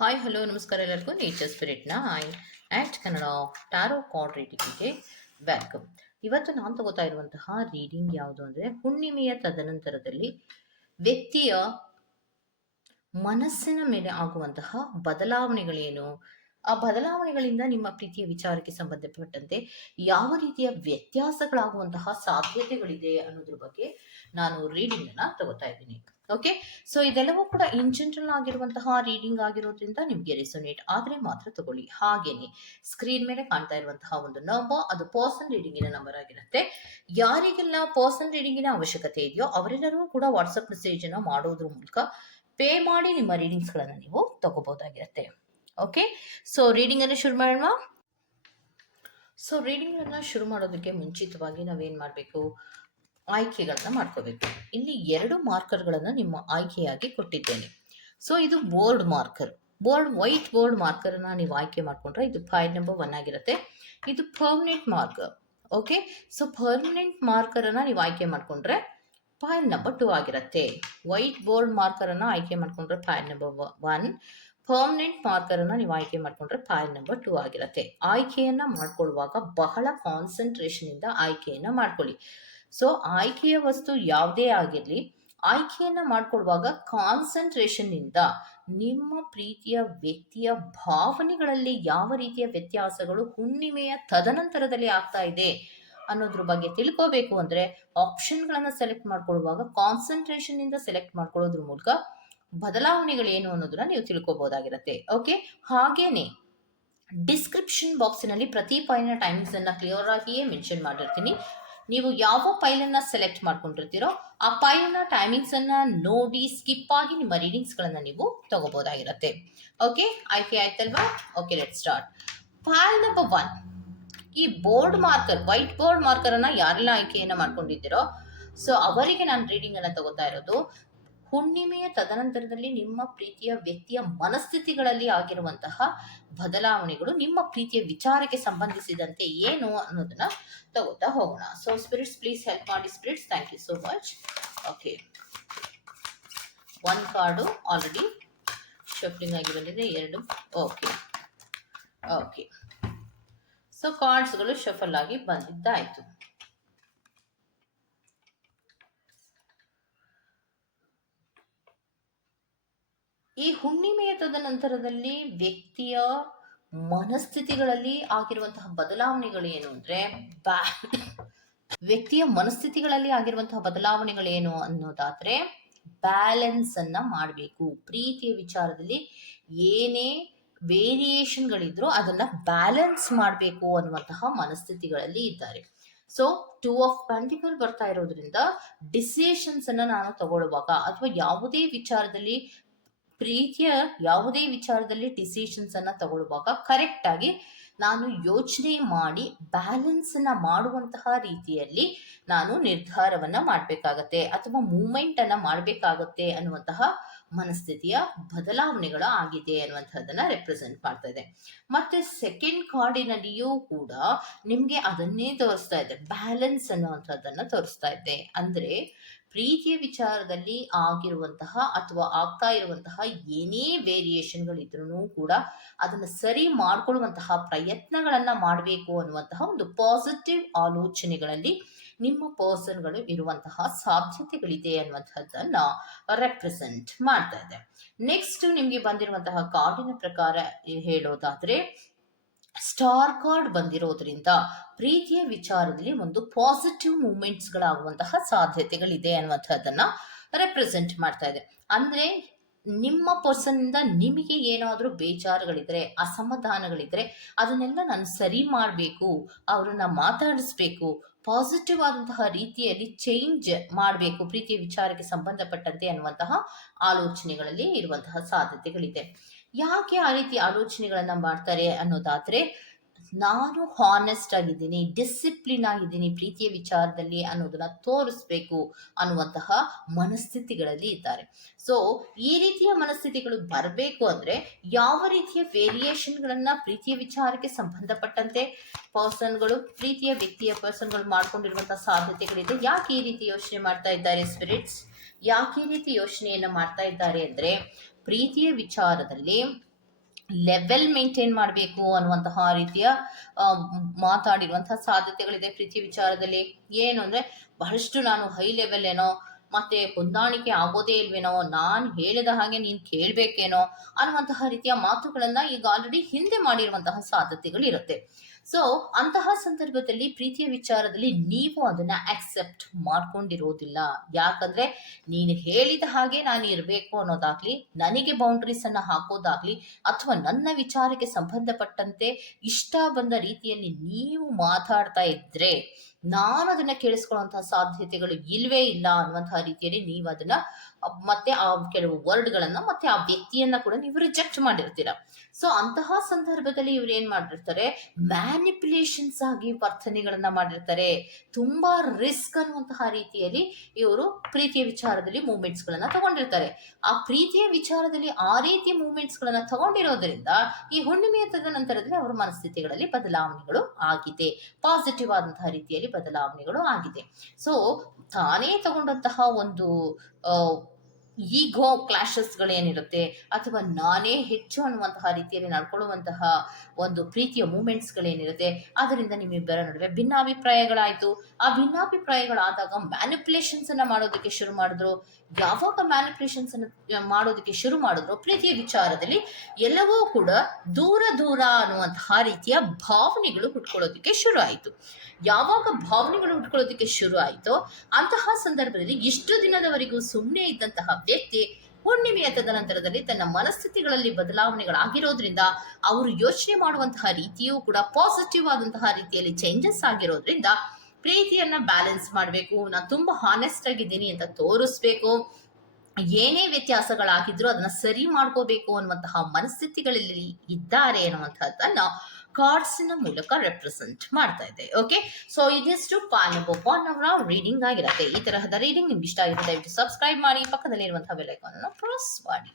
Hi hello ನಮಸ್ಕಾರ ಎಲ್ಲರಿಗೂ. Nature ಸ್ಪಿರಿಟ್ನ I at Kannada tarot card ರೀಡಿಂಗಿಗೆ welcome ಇವತ್ತು ನಾನು ತಗೋತಾ ಇರುವಂತಹ ರೀಡಿಂಗ್ ಯಾವುದು ಅಂದರೆ, ಹುಣ್ಣಿಮೆಯ ತದನಂತರದಲ್ಲಿ ವ್ಯಕ್ತಿಯ ಮನಸ್ಸಿನ ಮೇಲೆ ಆಗುವಂತಹ ಬದಲಾವಣೆಗಳೇನು? ಆ ಬದಲಾವಣೆಗಳಿಂದ ನಿಮ್ಮ ಪ್ರೀತಿಯ ವಿಚಾರಕ್ಕೆ ಸಂಬಂಧಪಟ್ಟಂತೆ ಯಾವ ರೀತಿಯ ವ್ಯತ್ಯಾಸಗಳಾಗುವಂತಹ ಸಾಧ್ಯತೆಗಳಿದೆ ಅನ್ನೋದ್ರ ಬಗ್ಗೆ ನಾನು ರೀಡಿಂಗ್ ಅನ್ನ ತಗೋತಾ ಇದ್ದೀನಿ. ಓಕೆ ಸೊ ಇದೆಲ್ಲವೂ ಕೂಡ ಇನ್ ಜನರಲ್ ಆಗಿರುವಂತಹ ರೀಡಿಂಗ್ ಆಗಿರೋದ್ರಿಂದ ನಿಮಗೆ ರೆಸೊನೇಟ್ ಆದ್ರೆ ಮಾತ್ರ ತಗೊಳ್ಳಿ. ಹಾಗೇನೆ ಸ್ಕ್ರೀನ್ ಮೇಲೆ ಕಾಣ್ತಾ ಇರುವಂತಹ ಒಂದು ನಂಬರ್ ಅದು ಪರ್ಸನ್ ರೀಡಿಂಗಿನ ನಂಬರ್ ಆಗಿರುತ್ತೆ. ಯಾರಿಗೆಲ್ಲ ಪರ್ಸನ್ ರೀಡಿಂಗಿನ ಅವಶ್ಯಕತೆ ಇದೆಯೋ ಅವರೆಲ್ಲರೂ ಕೂಡ ವಾಟ್ಸಪ್ ಮೆಸೇಜ್ ಅನ್ನ ಮಾಡೋದ್ರ ಮೂಲಕ ಪೇ ಮಾಡಿ ನಿಮ್ಮ ರೀಡಿಂಗ್ಸ್ ಗಳನ್ನ ನೀವು ತಗೋಬಹುದಾಗಿರುತ್ತೆ. ಓಕೆ ಸೊ ರೀಡಿಂಗ್ ಅನ್ನು ಶುರು ಮಾಡೋಣ. ಸೊ ರೀಡಿಂಗ್ ಅನ್ನ ಶುರು ಮಾಡೋದಕ್ಕೆ ಮುಂಚಿತವಾಗಿ ನಾವೇನ್ ಮಾಡಬೇಕು? ಆಯ್ಕೆಗಳನ್ನ ಮಾಡ್ಕೋಬೇಕು. ಇಲ್ಲಿ ಎರಡು ಮಾರ್ಕರ್ಗಳನ್ನು ನಿಮ್ಮ ಆಯ್ಕೆಯಾಗಿ ಕೊಟ್ಟಿದ್ದೇನೆ. ಸೊ ಇದು board marker. Board, white board marker ಅನ್ನ ನೀವು ಆಯ್ಕೆ ಮಾಡ್ಕೊಂಡ್ರೆ ಇದು ಫೈಲ್ ನಂಬರ್ ಒನ್ ಆಗಿರುತ್ತೆ. ಇದು permanent marker. Okay so permanent marker ಅನ್ನ ನೀವು ಆಯ್ಕೆ ಮಾಡ್ಕೊಂಡ್ರೆ ಫೈಲ್ ನಂಬರ್ ಟೂ ಆಗಿರುತ್ತೆ. ವೈಟ್ ಬೋರ್ಡ್ ಮಾರ್ಕರ್ ಅನ್ನ ಆಯ್ಕೆ ಮಾಡ್ಕೊಂಡ್ರೆ pile number one. Permanent marker ಅನ್ನ ನೀವು ಆಯ್ಕೆ ಮಾಡ್ಕೊಂಡ್ರೆ ಫೈಲ್ ನಂಬರ್ ಟೂ ಆಗಿರುತ್ತೆ. ಆಯ್ಕೆಯನ್ನ ಮಾಡ್ಕೊಳ್ಳುವಾಗ ಬಹಳ ಕಾನ್ಸಂಟ್ರೇಷನ್ ಇಂದ ಆಯ್ಕೆಯನ್ನ ಮಾಡ್ಕೊಳ್ಳಿ. ಸೊ ಆಯ್ಕೆಯ ವಸ್ತು ಯಾವುದೇ ಆಗಿರಲಿ, ಆಯ್ಕೆಯನ್ನ ಮಾಡ್ಕೊಳ್ಳುವಾಗ ಕಾನ್ಸಂಟ್ರೇಷನ್ ಇಂದ ನಿಮ್ಮ ಪ್ರೀತಿಯ, ವ್ಯಕ್ತಿಯ ಭಾವನೆಗಳಲ್ಲಿ ಯಾವ ರೀತಿಯ ವ್ಯತ್ಯಾಸಗಳು ಹುಣ್ಣಿಮೆಯ ತದನಂತರದಲ್ಲಿ ಆಗ್ತಾ ಇದೆ ಅನ್ನೋದ್ರ ಬಗ್ಗೆ ತಿಳ್ಕೋಬೇಕು ಅಂದ್ರೆ ಆಪ್ಷನ್ಗಳನ್ನ ಸೆಲೆಕ್ಟ್ ಮಾಡ್ಕೊಳ್ಳುವಾಗ ಕಾನ್ಸಂಟ್ರೇಷನ್ ಇಂದ ಸೆಲೆಕ್ಟ್ ಮಾಡ್ಕೊಳ್ಳೋದ್ರ ಮೂಲಕ ಬದಲಾವಣೆಗಳೇನು ಅನ್ನೋದನ್ನ ನೀವು ತಿಳ್ಕೊಬಹುದಾಗಿರುತ್ತೆ ಓಕೆ ಹಾಗೇನೆ ಡಿಸ್ಕ್ರಿಪ್ಷನ್ ಬಾಕ್ಸಿನಲ್ಲಿ ಪ್ರತಿ ಫೈಲ್ನ ಟೈಮಿಂಗ್ಸ್ ಅನ್ನ ಕ್ಲಿಯರ್ ಆಗಿಯೇ ಮೆನ್ಷನ್ ಮಾಡಿರ್ತೀನಿ. ನೀವು ಯಾವ ಫೈಲನ್ನ ಸೆಲೆಕ್ಟ್ ಮಾಡ್ಕೊಂಡಿರ್ತೀರೋ ಆ ಫೈಲ್ನ ಟೈಮಿಂಗ್ಸ್ ಅನ್ನ ನೋಡಿ ಸ್ಕಿಪ್ ಆಗಿ ನಿಮ್ಮ ರೀಡಿಂಗ್ಸ್ ಗಳನ್ನ ನೀವು ತಗೋಬಹುದಾಗಿರುತ್ತೆ ಓಕೆ ಆಯ್ಕೆ ಆಯ್ತಲ್ವಾ? Okay let start pile number one ಈ board marker white board marker ಅನ್ನ ಯಾರೆಲ್ಲ ಆಯ್ಕೆಯನ್ನ ಮಾಡ್ಕೊಂಡಿದ್ದೀರೋ ಸೊ ಅವರಿಗೆ ನಾನು ರೀಡಿಂಗ್ ಅನ್ನ ತಗೋತಾ ಇರೋದು. ಹುಣ್ಣಿಮೆಯ ತದನಂತರದಲ್ಲಿ ನಿಮ್ಮ ಪ್ರೀತಿಯ ವ್ಯಕ್ತಿಯ ಮನಸ್ಥಿತಿಗಳಲ್ಲಿ ಆಗಿರುವಂತಹ ಬದಲಾವಣೆಗಳು ನಿಮ್ಮ ಪ್ರೀತಿಯ ವಿಚಾರಕ್ಕೆ ಸಂಬಂಧಿಸಿದಂತೆ ಏನು ಅನ್ನೋದನ್ನ ತಗೋತಾ ಹೋಗೋಣ. ಸೊ ಸ್ಪಿರಿಟ್ಸ್ ಪ್ಲೀಸ್ ಹೆಲ್ಪ್ ಮಾಡಿ. Spirits thank you so much okay one card already shuffling ಆಗಿ ಬಂದಿದೆ. ಎರಡು. ಓಕೆ ಓಕೆ ಸೊ ಕಾರ್ಡ್ಸ್ಗಳು ಶಫಲ್ ಆಗಿ ಬಂದಿದ್ದಾಯ್ತು. ಈ ಹುಣ್ಣಿಮೆಯ ತದನಂತರದಲ್ಲಿ ವ್ಯಕ್ತಿಯ ಮನಸ್ಥಿತಿಗಳಲ್ಲಿ ಆಗಿರುವಂತಹ ಬದಲಾವಣೆಗಳೇನು ಅಂದ್ರೆ ವ್ಯಕ್ತಿಯ ಮನಸ್ಥಿತಿಗಳಲ್ಲಿ ಆಗಿರುವಂತಹ ಬದಲಾವಣೆಗಳೇನು ಅನ್ನೋದಾದ್ರೆ ಬ್ಯಾಲೆನ್ಸ್ ಅನ್ನ ಮಾಡಬೇಕು. ಪ್ರೀತಿಯ ವಿಚಾರದಲ್ಲಿ ಏನೇ ವೇರಿಯೇಷನ್ಗಳಿದ್ರು ಅದನ್ನ ಬ್ಯಾಲೆನ್ಸ್ ಮಾಡಬೇಕು ಅನ್ನುವಂತಹ ಮನಸ್ಥಿತಿಗಳಲ್ಲಿ ಇದ್ದಾರೆ. ಸೊ ಟೂ ಆಫ್ ಪೆಂಟಿಕಲ್ ಬರ್ತಾ ಇರೋದ್ರಿಂದ ಡಿಸಿಷನ್ಸ್ ಅನ್ನ ನಾನು ತಗೊಳ್ಳುವಾಗ ಅಥವಾ ಯಾವುದೇ ವಿಚಾರದಲ್ಲಿ ಪ್ರೀತಿಯ ಯಾವುದೇ ವಿಚಾರದಲ್ಲಿ ಡಿಸಿಷನ್ಸ್ ಅನ್ನ ತಗೊಳ್ಳುವಾಗ ಕರೆಕ್ಟ್ ಆಗಿ ನಾನು ಯೋಚನೆ ಮಾಡಿ ಬ್ಯಾಲೆನ್ಸ್ ಅನ್ನ ಮಾಡುವಂತಹ ರೀತಿಯಲ್ಲಿ ನಾನು ನಿರ್ಧಾರವನ್ನ ಮಾಡಬೇಕಾಗತ್ತೆ ಅಥವಾ ಮೂಮೆಂಟ್ ಅನ್ನ ಮಾಡಬೇಕಾಗತ್ತೆ ಅನ್ನುವಂತಹ ಮನಸ್ಥಿತಿಯ ಬದಲಾವಣೆಗಳು ಆಗಿದೆ ಅನ್ನುವಂಥದ್ದನ್ನ ರೆಪ್ರೆಸೆಂಟ್ ಮಾಡ್ತಾ ಇದೆ. ಮತ್ತೆ ಸೆಕೆಂಡ್ ಕಾರ್ಡಿನಲ್ಲಿಯೂ ಕೂಡ ನಿಮ್ಗೆ ಅದನ್ನೇ ತೋರಿಸ್ತಾ ಇದೆ ಬ್ಯಾಲೆನ್ಸ್ ಅನ್ನುವಂಥದ್ದನ್ನ ತೋರಿಸ್ತಾ ಇದೆ. ಅಂದ್ರೆ ಪ್ರೀತಿಯ ವಿಚಾರದಲ್ಲಿ ಆಗಿರುವಂತಹ ಅಥವಾ ಆಗ್ತಾ ಇರುವಂತಹ ಏನೇ ವೇರಿಯೇಷನ್ಗಳಿದ್ರೂ ಕೂಡ ಅದನ್ನು ಸರಿ ಮಾಡ್ಕೊಳ್ಳುವಂತಹ ಪ್ರಯತ್ನಗಳನ್ನ ಮಾಡಬೇಕು ಅನ್ನುವಂತಹ ಒಂದು ಪಾಸಿಟಿವ್ ಆಲೋಚನೆಗಳಲ್ಲಿ ನಿಮ್ಮ ಪರ್ಸನ್ಗಳು ಇರುವಂತಹ ಸಾಧ್ಯತೆಗಳಿದೆ ಅನ್ನುವಂಥದ್ದನ್ನ ರೆಪ್ರೆಸೆಂಟ್ ಮಾಡ್ತಾ ಇದೆ. ನೆಕ್ಸ್ಟ್ ನಿಮಗೆ ಬಂದಿರುವಂತಹ ಕಾರ್ಡಿನ ಪ್ರಕಾರ ಹೇಳೋದಾದ್ರೆ ಸ್ಟಾರ್ ಕಾರ್ಡ್ ಬಂದಿರೋದ್ರಿಂದ ಪ್ರೀತಿಯ ವಿಚಾರದಲ್ಲಿ ಒಂದು ಪಾಸಿಟಿವ್ ಮೂಮೆಂಟ್ಸ್ ಗಳಾಗುವಂತಹ ಸಾಧ್ಯತೆಗಳಿದೆ ಅನ್ನುವಂಥದ್ದನ್ನ ರೆಪ್ರೆಸೆಂಟ್ ಮಾಡ್ತಾ ಇದೆ. ಅಂದ್ರೆ ನಿಮ್ಮ ಪರ್ಸನ್ ಇಂದ ನಿಮಗೆ ಏನಾದರೂ ಬೇಜಾರುಗಳಿದ್ರೆ, ಅಸಮಾಧಾನಗಳಿದ್ರೆ ಅದನ್ನೆಲ್ಲ ನಾನು ಸರಿ ಮಾಡಬೇಕು, ಅವ್ರನ್ನ ಮಾತಾಡಿಸ್ಬೇಕು ಪಾಸಿಟಿವ್ ಆದಂತಹ ರೀತಿಯಲ್ಲಿ ಚೇಂಜ್ ಮಾಡಬೇಕು, ಪ್ರೀತಿಯ ವಿಚಾರಕ್ಕೆ ಸಂಬಂಧಪಟ್ಟಂತೆ ಅನ್ನುವಂತಹ ಆಲೋಚನೆಗಳಲ್ಲಿ ಇರುವಂತಹ ಸಾಧ್ಯತೆಗಳಿದೆ. ಯಾಕೆ ಆ ರೀತಿ ಆಲೋಚನೆಗಳನ್ನ ಮಾಡ್ತಾರೆ ಅನ್ನೋದಾದ್ರೆ, ನಾನು ಹಾನೆಸ್ಟ್ ಆಗಿದ್ದೀನಿ ಡಿಸಿಪ್ಲಿನ್ ಆಗಿದ್ದೀನಿ ಪ್ರೀತಿಯ ವಿಚಾರದಲ್ಲಿ ಅನ್ನೋದನ್ನ ತೋರಿಸ್ಬೇಕು ಅನ್ನುವಂತಹ ಮನಸ್ಥಿತಿಗಳಲ್ಲಿ ಇದ್ದಾರೆ. ಸೊ ಈ ರೀತಿಯ ಮನಸ್ಥಿತಿಗಳು ಬರಬೇಕು ಅಂದ್ರೆ ಯಾವ ರೀತಿಯ ವೇರಿಯೇಷನ್ಗಳನ್ನ ಪ್ರೀತಿಯ ವಿಚಾರಕ್ಕೆ ಸಂಬಂಧಪಟ್ಟಂತೆ ಪರ್ಸನ್ಗಳು ಪ್ರೀತಿಯ ವ್ಯಕ್ತಿಯ ಪರ್ಸನ್ಗಳು ಮಾಡ್ಕೊಂಡಿರುವಂತಹ ಸಾಧ್ಯತೆಗಳಿದೆ, ಯಾಕೆ ಈ ರೀತಿ ಯೋಚನೆ ಮಾಡ್ತಾ ಇದ್ದಾರೆ ಸ್ಪಿರಿಟ್ಸ್ ಯಾಕೆ ಈ ರೀತಿ ಯೋಚನೆಯನ್ನ ಮಾಡ್ತಾ ಇದ್ದಾರೆ ಅಂದ್ರೆ ಪ್ರೀತಿಯ ವಿಚಾರದಲ್ಲಿ ಲೆವೆಲ್ ಮೇಂಟೈನ್ ಮಾಡಬೇಕು ಅನ್ನುವಂತಹ ರೀತಿಯ ಮಾತಾಡಿರುವಂತಹ ಸಾಧ್ಯತೆಗಳಿದೆ ಪ್ರೀತಿ ವಿಚಾರದಲ್ಲಿ. ಏನು ಅಂದ್ರೆ, ಬಹಳಷ್ಟು ನಾನು ಹೈ ಲೆವೆಲ್ ಏನೋ, ಮತ್ತೆ ಹೊಂದಾಣಿಕೆ ಆಗೋದೇ ಇಲ್ವೇನೋ, ನಾನು ಹೇಳಿದ ಹಾಗೆ ನೀನು ಕೇಳಬೇಕೇನೋ ಅನ್ನುವಂತಹ ರೀತಿಯ ಮಾತುಗಳನ್ನ ಈಗ ಆಲ್ರೆಡಿ ಹಿಂದೆ ಮಾಡಿರುವಂತಹ ಸಾಧ್ಯತೆಗಳು ಇರುತ್ತೆ ಸೊ ಅಂತಹ ಸಂದರ್ಭದಲ್ಲಿ ಪ್ರೀತಿಯ ವಿಚಾರದಲ್ಲಿ ನೀವು ಅದನ್ನ ಅಕ್ಸೆಪ್ಟ್ ಮಾಡ್ಕೊಂಡಿರೋದಿಲ್ಲ. ಯಾಕಂದ್ರೆ ನೀನು ಹೇಳಿದ ಹಾಗೆ ನಾನು ಇರಬೇಕು ಅನ್ನೋದಾಗ್ಲಿ, ನನಗೆ ಬೌಂಡ್ರೀಸ್ ಅನ್ನ ಹಾಕೋದಾಗ್ಲಿ, ಅಥವಾ ನನ್ನ ವಿಚಾರಕ್ಕೆ ಸಂಬಂಧಪಟ್ಟಂತೆ ಇಷ್ಟ ಬಂದ ರೀತಿಯಲ್ಲಿ ನೀವು ಮಾತಾಡ್ತಾ ಇದ್ರೆ ನಾನು ಅದನ್ನ ಕೇಳಿಸ್ಕೊಳ್ಳುವಂತಹ ಸಾಧ್ಯತೆಗಳು ಇಲ್ವೇ ಇಲ್ಲ ಅನ್ನುವಂತಹ ರೀತಿಯಲ್ಲಿ ನೀವು ಅದನ್ನ ಮತ್ತೆ ಆ ಕೆಲವು ವರ್ಡ್ಗಳನ್ನ ಮತ್ತೆ ಆ ವ್ಯಕ್ತಿಯನ್ನ ಕೂಡ ನೀವು ರಿಜೆಕ್ಟ್ ಮಾಡಿರ್ತೀರ. ಸೊ ಅಂತಹ ಸಂದರ್ಭದಲ್ಲಿ ಇವ್ರು ಏನ್ ಮಾಡಿರ್ತಾರೆ? ಮ್ಯಾನಿಪುಲೇಷನ್ಸ್ ಆಗಿ ವರ್ತನೆಗಳನ್ನ ಮಾಡಿರ್ತಾರೆ. ತುಂಬಾ ರಿಸ್ಕ್ ಅನ್ನುವಂತಹ ರೀತಿಯಲ್ಲಿ ಇವರು ಪ್ರೀತಿಯ ವಿಚಾರದಲ್ಲಿ ಮೂವ್ಮೆಂಟ್ಸ್ ಗಳನ್ನ ತಗೊಂಡಿರ್ತಾರೆ. ಆ ಪ್ರೀತಿಯ ವಿಚಾರದಲ್ಲಿ ಆ ರೀತಿಯ ಮೂವ್ಮೆಂಟ್ಸ್ ಗಳನ್ನ ತಗೊಂಡಿರೋದ್ರಿಂದ ಈ ಹುಣ್ಣಿಮೆಯ ತದನಂತರದಲ್ಲಿ ಅವರ ಮನಸ್ಥಿತಿಗಳಲ್ಲಿ ಬದಲಾವಣೆಗಳು ಆಗಿದೆ. ಪಾಸಿಟಿವ್ ಆದಂತಹ ರೀತಿಯಲ್ಲಿ ಬದಲಾವಣೆಗಳು ಆಗಿದೆ. ಸೊ ತಾನೇ ತಗೊಂಡಂತಹ ಒಂದು ಈಗೋ ಕ್ಲಾಶಸ್ಗಳೇನಿರುತ್ತೆ ಅಥವಾ ನಾನೇ ಹೆಚ್ಚು ಅನ್ನುವಂತಹ ರೀತಿಯಲ್ಲಿ ನಡ್ಕೊಳ್ಳುವಂತಹ ಒಂದು ಪ್ರೀತಿಯ ಮೂಮೆಂಟ್ಸ್ಗಳೇನಿರುತ್ತೆ ಅದರಿಂದ ನಿಮ್ಮಿಬ್ಬರ ನಡುವೆ ಭಿನ್ನಾಭಿಪ್ರಾಯಗಳಾಯಿತು. ಆ ಭಿನ್ನಾಭಿಪ್ರಾಯಗಳಾದಾಗ ಮ್ಯಾನಿಪುಲೇಷನ್ಸ್ ಅನ್ನ ಮಾಡೋದಕ್ಕೆ ಶುರು ಮಾಡಿದ್ರು. ಯಾವಾಗ ಮ್ಯಾನಿಪುಲೇಷನ್ಸ್ ಅನ್ನ ಮಾಡೋದಕ್ಕೆ ಶುರು ಮಾಡಿದ್ರು, ಪ್ರೀತಿಯ ವಿಚಾರದಲ್ಲಿ ಎಲ್ಲವೂ ಕೂಡ ದೂರ ದೂರ ಅನ್ನುವಂತಹ ರೀತಿಯ ಭಾವನೆಗಳು ಹುಟ್ಕೊಳ್ಳೋದಕ್ಕೆ ಶುರು ಆಯಿತು ಯಾವಾಗ ಭಾವನೆಗಳು ಹುಟ್ಕೊಳ್ಳೋದಕ್ಕೆ ಶುರು ಆಯಿತೋ ಅಂತಹ ಸಂದರ್ಭದಲ್ಲಿ ಇಷ್ಟು ದಿನದವರೆಗೂ ಸುಮ್ಮನೆ ಇದ್ದಂತಹ ವ್ಯಕ್ತಿ ಹುಣ್ಣಿಮೆಯ ತದನಂತರದಲ್ಲಿ ತನ್ನ ಮನಸ್ಥಿತಿಗಳಲ್ಲಿ ಬದಲಾವಣೆಗಳಾಗಿರೋದ್ರಿಂದ ಅವರು ಯೋಚನೆ ಮಾಡುವಂತಹ ರೀತಿಯೂ ಕೂಡ ಪಾಸಿಟಿವ್ ಆದಂತಹ ರೀತಿಯಲ್ಲಿ ಚೇಂಜಸ್ ಆಗಿರೋದ್ರಿಂದ ಪ್ರೀತಿಯನ್ನ ಬ್ಯಾಲೆನ್ಸ್ ಮಾಡಬೇಕು, ನಾನು ತುಂಬಾ ಹಾನೆಸ್ಟ್ ಆಗಿದ್ದೀನಿ ಅಂತ ತೋರಿಸ್ಬೇಕು. ಏನೇ ವ್ಯತ್ಯಾಸಗಳಾಗಿದ್ರು ಅದನ್ನ ಸರಿ ಮಾಡ್ಕೋಬೇಕು ಅನ್ನುವಂತಹ ಮನಸ್ಥಿತಿಗಳಲ್ಲಿ ಇದ್ದಾರೆ ಅನ್ನುವಂಥದ್ದನ್ನ ಕಾರ್ಡ್ಸ್ನ ಮೂಲಕ ರೆಪ್ರೆಸೆಂಟ್ ಮಾಡ್ತಾ ಇದೆ ಓಕೆ ಸೊ ಇದಿಷ್ಟು ಒನ್ ಅವರ ರೀಡಿಂಗ್ ಆಗಿರುತ್ತೆ. ಈ ತರಹದ ರೀಡಿಂಗ್ ನಿಮ್ಗೆ ಇಷ್ಟ ಆಗಿದೆ, ದಯವಿಟ್ಟು ಸಬ್ಸ್ಕ್ರೈಬ್ ಮಾಡಿ. ಪಕ್ಕದಲ್ಲಿ ಇರುವಂತಹ ಬೆಲ್ ಐಕಾನ್ ಅನ್ನು ಪ್ರೆಸ್ ಮಾಡಿ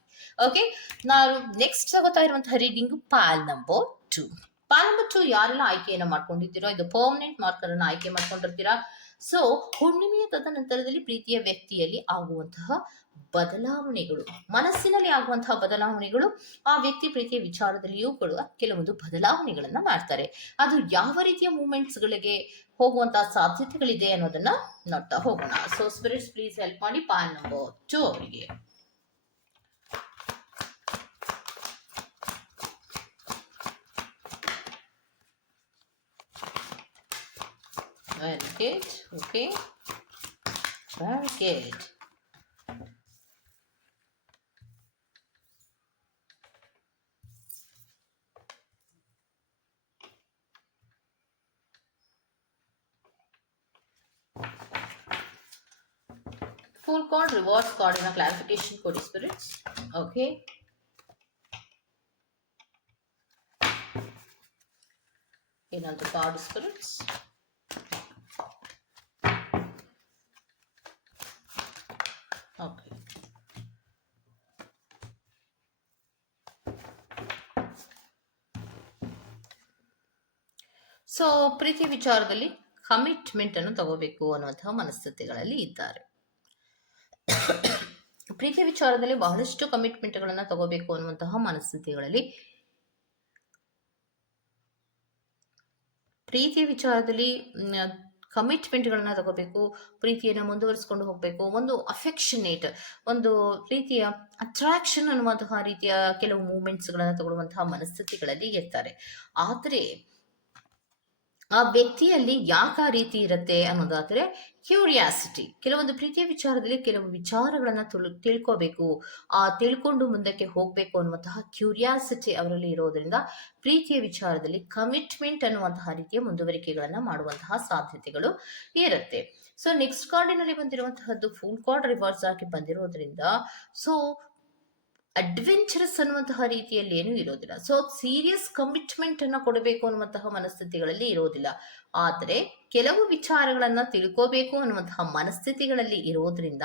ಓಕೆ ನಾನು ನೆಕ್ಸ್ಟ್ ತಗೋತಾ ಇರುವಂತಹ reading pile number two pile number two ಯಾರೆಲ್ಲ ಆಯ್ಕೆಯನ್ನು ಮಾಡ್ಕೊಂಡಿರ್ತೀರೋ, ಇದು ಪರ್ಮನೆಂಟ್ ಮಾರ್ಕರ್ ಅನ್ನು ಆಯ್ಕೆ ಮಾಡ್ಕೊಂಡಿರ್ತೀರಾ? ಸೊ ಹುಣ್ಣಿಮೆಯ ತದನಂತರದಲ್ಲಿ ಪ್ರೀತಿಯ ವ್ಯಕ್ತಿಯಲ್ಲಿ ಆಗುವಂತಹ ಬದಲಾವಣೆಗಳು, ಮನಸ್ಸಿನಲ್ಲಿ ಆಗುವಂತಹ ಬದಲಾವಣೆಗಳು, ಆ ವ್ಯಕ್ತಿ ಪ್ರೀತಿಯ ವಿಚಾರದಲ್ಲಿಯೂ ಕೂಡ ಕೆಲವೊಂದು ಬದಲಾವಣೆಗಳನ್ನ ಮಾಡ್ತಾರೆ ಅದು ಯಾವ ರೀತಿಯ ಮೂಮೆಂಟ್ಸ್ಗಳಿಗೆ ಹೋಗುವಂತಹ ಸಾಧ್ಯತೆಗಳಿದೆ ಅನ್ನೋದನ್ನ ನೋಡ್ತಾ ಹೋಗೋಣ ಸೊ ಸ್ಪಿರಿಟ್ಸ್ ಪ್ಲೀಸ್ ಹೆಲ್ಪ್ ಮಾಡಿ ಪಾಲ್ ನಂಬರ್ ಟು ಅವರಿಗೆ Very good. Okay. Full card, rewards card in a clarification code spirits. Okay. ಇನ್ನೊಂದು ಕಾರ್ಡ್ ಸ್ಪಿರಿಟ್ಸ್ ಓಕೆ ಸೊ ಪ್ರೀತಿ ವಿಚಾರದಲ್ಲಿ ಕಮಿಟ್ಮೆಂಟ್ ಅನ್ನು ತಗೋಬೇಕು ಅನ್ನುವಂತಹ ಮನಸ್ಥಿತಿಗಳಲ್ಲಿ ಇದ್ದಾರೆ ಪ್ರೀತಿ ವಿಚಾರದಲ್ಲಿ ಬಹಳಷ್ಟು ಕಮಿಟ್ಮೆಂಟ್ಗಳನ್ನು ತಗೋಬೇಕು ಅನ್ನುವಂತಹ ಮನಸ್ಥಿತಿಗಳಲ್ಲಿ ಪ್ರೀತಿ ವಿಚಾರದಲ್ಲಿ ಕಮಿಟ್ಮೆಂಟ್ಗಳನ್ನ ತಗೋಬೇಕು, ಪ್ರೀತಿಯನ್ನು ಮುಂದುವರಿಸಿಕೊಂಡು ಹೋಗಬೇಕು, ಒಂದು ಅಫೆಕ್ಷನೇಟ್ ಒಂದು ರೀತಿಯ ಅಟ್ರಾಕ್ಷನ್ ಅನ್ನುವಂತಹ ರೀತಿಯ ಕೆಲವು ಮೂಮೆಂಟ್ಸ್ಗಳನ್ನು ತಗೊಳ್ಳುವಂತಹ ಮನಸ್ಥಿತಿಗಳಲ್ಲಿ ಇರ್ತಾರೆ. ಆದರೆ ಆ ವ್ಯಕ್ತಿಯಲ್ಲಿ ಯಾಕೆ ರೀತಿ ಇರುತ್ತೆ ಅನ್ನೋದಾದ್ರೆ ಕ್ಯೂರಿಯಾಸಿಟಿ ಕೆಲವೊಂದು ಪ್ರೀತಿಯ ವಿಚಾರದಲ್ಲಿ ಕೆಲವು ವಿಚಾರಗಳನ್ನ ತುಳು, ತಿಳ್ಕೋಬೇಕು. ಆ ತಿಳ್ಕೊಂಡು ಮುಂದಕ್ಕೆ ಹೋಗ್ಬೇಕು ಅನ್ನುವಂತಹ ಕ್ಯೂರಿಯಾಸಿಟಿ ಅವರಲ್ಲಿ ಇರೋದ್ರಿಂದ ಪ್ರೀತಿಯ ವಿಚಾರದಲ್ಲಿ ಕಮಿಟ್ಮೆಂಟ್ ಅನ್ನುವಂತಹ ರೀತಿಯ ಮುಂದುವರಿಕೆಗಳನ್ನ ಮಾಡುವಂತಹ ಸಾಧ್ಯತೆಗಳು ಇರುತ್ತೆ. ಸೊ ನೆಕ್ಸ್ಟ್ ಕಾರ್ಡಿನಲ್ಲಿ ಬಂದಿರುವಂತಹದ್ದು ಫುಲ್ ಕಾರ್ಡ್ ರಿವರ್ಸ್ ಆಗಿ ಬಂದಿರೋದ್ರಿಂದ ಸೊ ಅಡ್ವೆಂಚರಸ್ ಅನ್ನುವಂತಹ ರೀತಿಯಲ್ಲಿ ಏನೂ ಇರೋದಿಲ್ಲ. ಸೊ ಸೀರಿಯಸ್ ಕಮಿಟ್ಮೆಂಟ್ ಅನ್ನ ಕೊಡಬೇಕು ಅನ್ನುವಂತಹ ಮನಸ್ಥಿತಿಗಳಲ್ಲಿ ಇರೋದಿಲ್ಲ. ಆದರೆ, ಕೆಲವು ವಿಚಾರಗಳನ್ನ ತಿಳ್ಕೋಬೇಕು ಅನ್ನುವಂತಹ ಮನಸ್ಥಿತಿಗಳಲ್ಲಿ ಇರೋದ್ರಿಂದ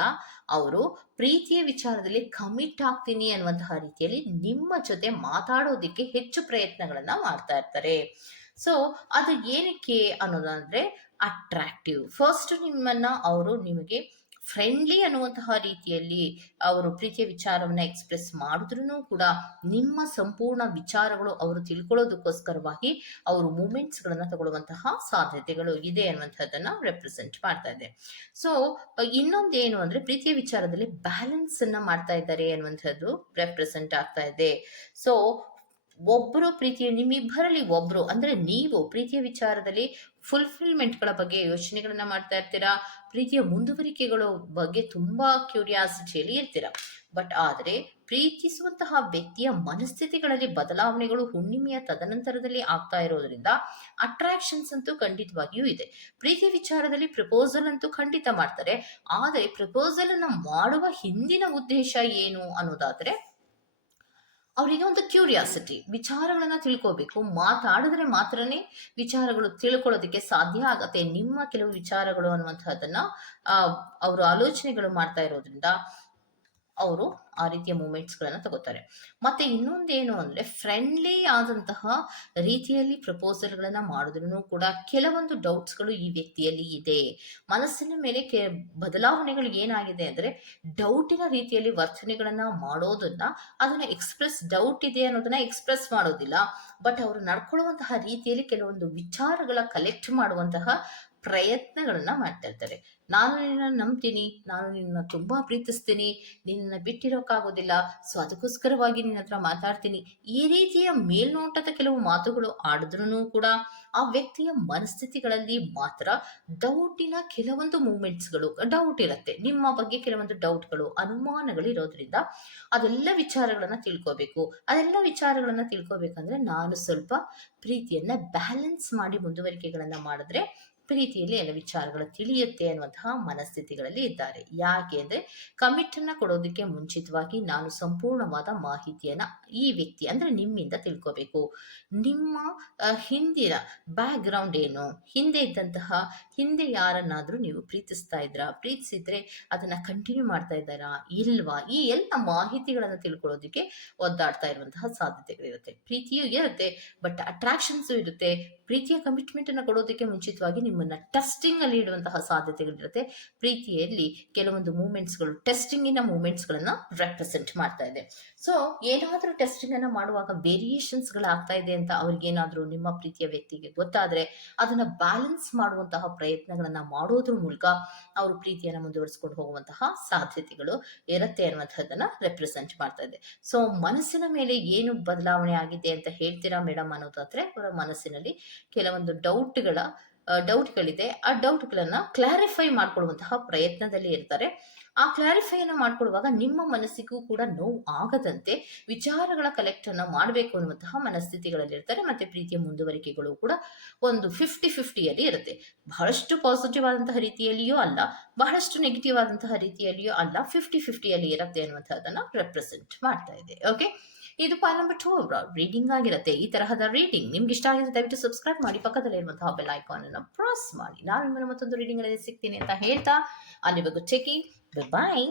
ಅವರು ಪ್ರೀತಿಯ ವಿಚಾರದಲ್ಲಿ ಕಮಿಟ್ ಆಗ್ತೀನಿ ಅನ್ನುವಂತಹ ರೀತಿಯಲ್ಲಿ ನಿಮ್ಮ ಜೊತೆ ಮಾತಾಡೋದಿಕ್ಕೆ ಹೆಚ್ಚು ಪ್ರಯತ್ನಗಳನ್ನ ಮಾಡ್ತಾ ಇರ್ತಾರೆ. ಸೊ ಅದು ಏನಕ್ಕೆ ಅನ್ನೋದಂದ್ರೆ ಅಟ್ರಾಕ್ಟಿವ್ ಫಸ್ಟ್ ನಿಮ್ಮನ್ನ ಅವರು ನಿಮಗೆ ಫ್ರೆಂಡ್ಲಿ ಅನ್ನುವಂತಹ ರೀತಿಯಲ್ಲಿ ಅವರು ಪ್ರೀತಿಯ ವಿಚಾರವನ್ನ ಎಕ್ಸ್ಪ್ರೆಸ್ ಮಾಡಿದ್ರು ಕೂಡ ನಿಮ್ಮ ಸಂಪೂರ್ಣ ವಿಚಾರಗಳು ಅವರು ತಿಳ್ಕೊಳ್ಳೋದಕ್ಕೋಸ್ಕರವಾಗಿ ಅವರು ಮೂಮೆಂಟ್ಸ್ ಗಳನ್ನ ತಗೊಳ್ಳುವಂತಹ ಸಾಧ್ಯತೆಗಳು ಇದೆ ಅನ್ನುವಂಥದ್ದನ್ನ ರೆಪ್ರೆಸೆಂಟ್ ಮಾಡ್ತಾ ಇದೆ. ಸೊ ಇನ್ನೊಂದೇನು ಅಂದ್ರೆ ಪ್ರೀತಿಯ ವಿಚಾರದಲ್ಲಿ ಬ್ಯಾಲೆನ್ಸ್ ಅನ್ನ ಮಾಡ್ತಾ ಇದ್ದಾರೆ ಅನ್ನುವಂಥದ್ದು ರೆಪ್ರೆಸೆಂಟ್ ಆಗ್ತಾ ಇದೆ. ಸೊ ಒಬ್ಬರು ಪ್ರೀತಿಯ, ನಿಮ್ಮಿಬ್ಬರಲ್ಲಿ ಒಬ್ರು ಅಂದ್ರೆ ನೀವು ಪ್ರೀತಿಯ ವಿಚಾರದಲ್ಲಿ ಫುಲ್ಫಿಲ್ಮೆಂಟ್ಗಳ ಬಗ್ಗೆ ಯೋಚನೆಗಳನ್ನ ಮಾಡ್ತಾ ಇರ್ತೀರಾ? ಪ್ರೀತಿಯ ಮುಂದುವರಿಕೆಗಳ ಬಗ್ಗೆ ತುಂಬಾ ಕ್ಯೂರಿಯಾಸಿಟಿಯಲ್ಲಿ ಇರ್ತೀರಾ? ಬಟ್ ಆದರೆ ಪ್ರೀತಿಸುವಂತಹ ವ್ಯಕ್ತಿಯ ಮನಸ್ಥಿತಿಗಳಲ್ಲಿ ಬದಲಾವಣೆಗಳು ಹುಣ್ಣಿಮೆಯ ತದನಂತರದಲ್ಲಿ ಆಗ್ತಾ ಇರೋದ್ರಿಂದ ಅಟ್ರಾಕ್ಷನ್ಸ್ ಅಂತೂ ಖಂಡಿತವಾಗಿಯೂ ಇದೆ. ಪ್ರೀತಿ ವಿಚಾರದಲ್ಲಿ ಪ್ರಪೋಸಲ್ ಅಂತೂ ಖಂಡಿತ ಮಾಡ್ತಾರೆ. ಆದರೆ ಪ್ರಪೋಸಲ್ ಅನ್ನ ಮಾಡುವ ಹಿಂದಿನ ಉದ್ದೇಶ ಏನು ಅನ್ನೋದಾದ್ರೆ ಅವರಿಗೆ ಒಂದು ಕ್ಯೂರಿಯಾಸಿಟಿ ವಿಚಾರಗಳನ್ನ ತಿಳ್ಕೋಬೇಕು. ಮಾತಾಡಿದ್ರೆ ಮಾತ್ರನೇ ವಿಚಾರಗಳು ತಿಳ್ಕೊಳ್ಳೋದಕ್ಕೆ ಸಾಧ್ಯ ಆಗತ್ತೆ. ನಿಮ್ಮ ಕೆಲವು ವಿಚಾರಗಳು ಅನ್ನುವಂಥದ್ದನ್ನ ಅವರು ಆಲೋಚನೆಗಳು ಮಾಡ್ತಾ ಇರೋದ್ರಿಂದ, ಅವರು ಆ ರೀತಿಯ ಮೂಮೆಂಟ್ಸ್ ಗಳನ್ನ ತಗೋತಾರೆ. ಮತ್ತೆ ಇನ್ನೊಂದೇನು ಅಂದ್ರೆ ಫ್ರೆಂಡ್ಲಿ ಆದಂತಹ ರೀತಿಯಲ್ಲಿ ಪ್ರಪೋಸಲ್ ಗಳನ್ನ ಮಾಡಿದ್ರು ಕೂಡ ಕೆಲವೊಂದು ಡೌಟ್ಸ್ಗಳು ಈ ವ್ಯಕ್ತಿಯಲ್ಲಿ ಇದೆ. ಮನಸ್ಸಿನ ಮೇಲೆ ಕೆ, ಬದಲಾವಣೆಗಳು ಏನಾಗಿದೆ ಅಂದ್ರೆ ಡೌಟಿನ ರೀತಿಯಲ್ಲಿ ವರ್ತನೆಗಳನ್ನ ಮಾಡೋದನ್ನ, ಅದನ್ನ ಎಕ್ಸ್ಪ್ರೆಸ್ ಡೌಟ್ ಇದೆ ಅನ್ನೋದನ್ನ ಎಕ್ಸ್ಪ್ರೆಸ್ ಮಾಡೋದಿಲ್ಲ. ಬಟ್ ಅವರು ನಡ್ಕೊಳ್ಳುವಂತಹ ರೀತಿಯಲ್ಲಿ ಕೆಲವೊಂದು ವಿಚಾರಗಳ ಕಲೆಕ್ಟ್ ಮಾಡುವಂತಹ ಪ್ರಯತ್ನಗಳನ್ನ ಮಾಡ್ತಾ ಇರ್ತಾರೆ. ನಾನು ನಿನ್ನ ನಂಬ್ತೀನಿ, ನಾನು ನಿನ್ನ ತುಂಬಾ ಪ್ರೀತಿಸ್ತೀನಿ ನಿನ್ನ ಬಿಟ್ಟಿರೋಕ್ಕಾಗೋದಿಲ್ಲ ಸೊ ಅದಕ್ಕೋಸ್ಕರವಾಗಿ ನಿನ್ನ ಹತ್ರ ಮಾತಾಡ್ತೀನಿ. ಈ ರೀತಿಯ ಮೇಲ್ನೋಟದ ಕೆಲವು ಮಾತುಗಳು ಆಡಿದ್ರು ಕೂಡ ಆ ವ್ಯಕ್ತಿಯ ಮನಸ್ಥಿತಿಗಳಲ್ಲಿ ಮಾತ್ರ ಡೌಟಿನ ಕೆಲವೊಂದು ಮೂಮೆಂಟ್ಸ್ಗಳು, ಡೌಟ್ ಇರುತ್ತೆ. ನಿಮ್ಮ ಬಗ್ಗೆ ಕೆಲವೊಂದು ಡೌಟ್ಗಳು, ಅನುಮಾನಗಳು ಇರೋದ್ರಿಂದ ಅದೆಲ್ಲ ವಿಚಾರಗಳನ್ನ ತಿಳ್ಕೋಬೇಕು. ಅದೆಲ್ಲ ವಿಚಾರಗಳನ್ನ ತಿಳ್ಕೋಬೇಕಂದ್ರೆ ನಾನು ಸ್ವಲ್ಪ ಪ್ರೀತಿಯನ್ನ ಬ್ಯಾಲೆನ್ಸ್ ಮಾಡಿ ಮುಂದುವರಿಕೆಗಳನ್ನ ಮಾಡಿದ್ರೆ ಪ್ರೀತಿಯಲ್ಲಿ ಎಲ್ಲ ವಿಚಾರಗಳು ತಿಳಿಯುತ್ತೆ ಅನ್ನುವಂತಹ ಮನಸ್ಥಿತಿಗಳಲ್ಲಿ ಇದ್ದಾರೆ. ಯಾಕೆ ಅಂದ್ರೆ ಅನ್ನ ಕೊಡೋದಕ್ಕೆ ಮುಂಚಿತವಾಗಿ ನಾನು ಸಂಪೂರ್ಣವಾದ ಮಾಹಿತಿಯನ್ನ ಈ ವ್ಯಕ್ತಿ ಅಂದ್ರೆ ನಿಮ್ಮಿಂದ ತಿಳ್ಕೋಬೇಕು. ನಿಮ್ಮ ಹಿಂದಿನ ಬ್ಯಾಕ್ ಗ್ರೌಂಡ್ ಏನು? ಹಿಂದೆ ಇದ್ದಂತಹ ಹಿಂದೆ ಯಾರನ್ನಾದರೂ ನೀವು ಪ್ರೀತಿಸ್ತಾ ಇದ್ರಾ ಪ್ರೀತಿಸಿದ್ರೆ ಅದನ್ನ ಕಂಟಿನ್ಯೂ ಮಾಡ್ತಾ ಇದ್ದಾರಾ? ಇಲ್ವಾ? ಈ ಎಲ್ಲ ಮಾಹಿತಿಗಳನ್ನು ತಿಳ್ಕೊಳ್ಳೋದಕ್ಕೆ ಒದ್ದಾಡ್ತಾ ಇರುವಂತಹ ಸಾಧ್ಯತೆಗಳಿರುತ್ತೆ ಪ್ರೀತಿಯೂ ಇರುತ್ತೆ ಬಟ್ ಅಟ್ರಾಕ್ಷನ್ಸು ಇರುತ್ತೆ. ಪ್ರೀತಿಯ ಕಮಿಟ್ಮೆಂಟ್ ಅನ್ನು ಕೊಡೋದಕ್ಕೆ ಮುಂಚಿತವಾಗಿ ನಿಮ್ಮನ್ನ ಟೆಸ್ಟಿಂಗ್ ಅಲ್ಲಿ ಇಡುವಂತಹ ಸಾಧ್ಯತೆಗಳಿರುತ್ತೆ ಪ್ರೀತಿಯಲ್ಲಿ ಕೆಲವೊಂದು ಮೂಮೆಂಟ್ಸ್ಗಳು ಟೆಸ್ಟಿಂಗಿನ ಮೂಮೆಂಟ್ಸ್ಗಳನ್ನ ರೆಪ್ರೆಸೆಂಟ್ ಮಾಡ್ತಾ ಇದೆ. ಸೊ ಏನಾದರೂ ಟೆಸ್ಟಿಂಗ್ ಅನ್ನ ಮಾಡುವಾಗ ವೇರಿಯೇಷನ್ಸ್ ಆಗ್ತಾ ಇದೆ ಅಂತ ಅವ್ರಿಗೇನಾದ್ರೂ ನಿಮ್ಮ ಪ್ರೀತಿಯ ವ್ಯಕ್ತಿಗೆ ಗೊತ್ತಾದ್ರೆ ಅದನ್ನ ಬ್ಯಾಲೆನ್ಸ್ ಮಾಡುವಂತಹ ಪ್ರಯತ್ನಗಳನ್ನ ಮಾಡೋದ್ರ ಮೂಲಕ ಅವರು ಪ್ರೀತಿಯನ್ನ ಮುಂದುವರಿಸಿಕೊಂಡು ಹೋಗುವಂತಹ ಸಾಧ್ಯತೆಗಳು ಇರುತ್ತೆ ಅನ್ನುವಂಥದ್ದನ್ನ ರೆಪ್ರೆಸೆಂಟ್ ಮಾಡ್ತಾ ಇದೆ. ಸೊ ಮನಸ್ಸಿನ ಮೇಲೆ ಏನು ಬದಲಾವಣೆ ಆಗಿದೆ ಅಂತ ಹೇಳ್ತೀರಾ ಮೇಡಮ್ ಅನ್ನೋದಾದ್ರೆ, ಅವರ ಮನಸ್ಸಿನಲ್ಲಿ ಕೆಲವೊಂದು ಡೌಟ್ಗಳ ಡೌಟ್ಗಳಿದೆ ಆ ಡೌಟ್ಗಳನ್ನ ಕ್ಲಾರಿಫೈ ಮಾಡ್ಕೊಳ್ಳುವಂತಹ ಪ್ರಯತ್ನದಲ್ಲಿ ಇರ್ತಾರೆ. ಆ ಕ್ಲಾರಿಫೈಯನ್ನು ಮಾಡಿಕೊಳ್ಳುವಾಗ ನಿಮ್ಮ ಮನಸ್ಸಿಗೂ ಕೂಡ ನೋವು ಆಗದಂತೆ ವಿಚಾರಗಳ ಕಲೆಕ್ಟ್ ಅನ್ನ ಮಾಡಬೇಕು ಅನ್ನುವಂತಹ ಮನಸ್ಥಿತಿಗಳಲ್ಲಿ ಇರ್ತಾರೆ ಮತ್ತೆ ಪ್ರೀತಿಯ ಮುಂದುವರಿಕೆಗಳು ಕೂಡ ಒಂದು ಫಿಫ್ಟಿ ಫಿಫ್ಟಿಯಲ್ಲಿ ಇರುತ್ತೆ. ಬಹಳಷ್ಟು ಪಾಸಿಟಿವ್ ಆದಂತಹ ರೀತಿಯಲ್ಲಿಯೂ ಅಲ್ಲ, ಬಹಳಷ್ಟು ನೆಗೆಟಿವ್ ಆದಂತಹ ರೀತಿಯಲ್ಲಿಯೂ ಅಲ್ಲ ಫಿಫ್ಟಿ ಫಿಫ್ಟಿಯಲ್ಲಿ ಇರುತ್ತೆ ಅನ್ನುವಂಥದ್ದನ್ನು ರೆಪ್ರೆಸೆಂಟ್ ಮಾಡ್ತಾ ಇದೆ. ಓಕೆ ಇದು ಪಾಲ್ ನಂಬರ್ ಟೂ ರೀಡಿಂಗ್ ಆಗಿರುತ್ತೆ. ಈ ತರಹದ ರೀಡಿಂಗ್ ನಿಮ್ಗೆ ಇಷ್ಟ ಆಗಿದೆ ದಯವಿಟ್ಟು ಸಬ್ಸ್ಕ್ರೈಬ್ ಮಾಡಿ ಪಕ್ಕದಲ್ಲಿರುವಂತಹ ಬೆಲ್ ಐಕಾನ್ ಅನ್ನು ಪ್ರೆಸ್ ಮಾಡಿ. ನಾನು ನಿಮ್ಮನ್ನು ಮತ್ತೊಂದು ರೀಡಿಂಗ್ ಸಿಗ್ತೀನಿ ಅಂತ ಹೇಳ್ತಾ, ಅಲ್ಲಿವರೆಗೂ ಚೆಕಿಂಗ್ ಬಾಯ್